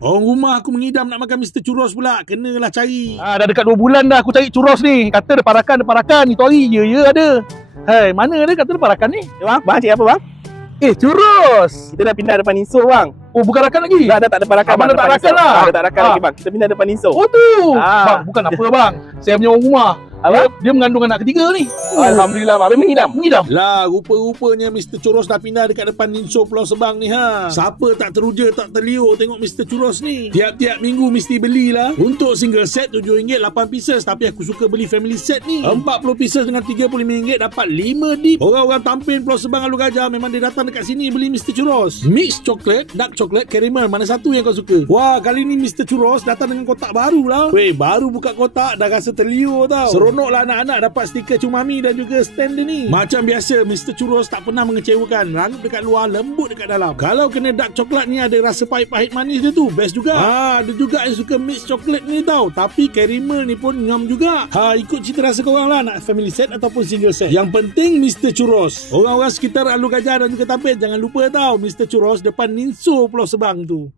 Orang rumah aku mengidam nak makan Mr. Churros pula. Kenalah cari. Dah dekat 2 bulan dah aku cari churros ni. Kata depan rakan ni tu hari. Ya ada. Hai, mana ada kata depan rakan ni? Bang cari apa bang? Churros. Kita dah pindah depan Inso bang. Oh, bukan rakan lagi? Dah tak depan rakan. Abang letak rakan lah. Dah tak rakan lagi bang. Kita pindah depan Inso. Oh tu. Bang, bukan apa bang. Saya punya orang rumah. Dia mengandung anak ketiga ni. Alhamdulillah bang. Mengidam. Lah, rupa-rupanya Mr. Churros dah pindah dekat depan Ninso Pulau Sebang ni ha. Siapa tak teruja tak terliur tengok Mr. Churros ni. Tiap-tiap minggu mesti belilah. Untuk single set RM7 8 pieces, tapi aku suka beli family set ni. 40 pieces dengan RM35 dapat 5 dip. Orang-orang tampin Pulau Sebang Alur Gajah memang dia datang dekat sini beli Mr. Churros. Mix coklat, dark coklat, caramel, mana satu yang kau suka? Wah, kali ni Mr. Churros datang dengan kotak baru lah. Weh, baru buka kotak dah rasa terliur tau. Seronoklah anak-anak dapat stiker Cumami dan juga stand dia ni. Macam biasa, Mr. Churros tak pernah mengecewakan. Rangup dekat luar, lembut dekat dalam. Kalau kena dark coklat ni ada rasa pahit-pahit manis dia tu, best juga. Ada juga yang suka mix coklat ni tau. Tapi caramel ni pun ngam juga. Ikut cita rasa korang lah, nak family set ataupun single set. Yang penting Mr. Churros. Orang-orang sekitar Alur Gajah dan juga Tampin, jangan lupa tau Mr. Churros depan Ninso Pulau Sebang tu.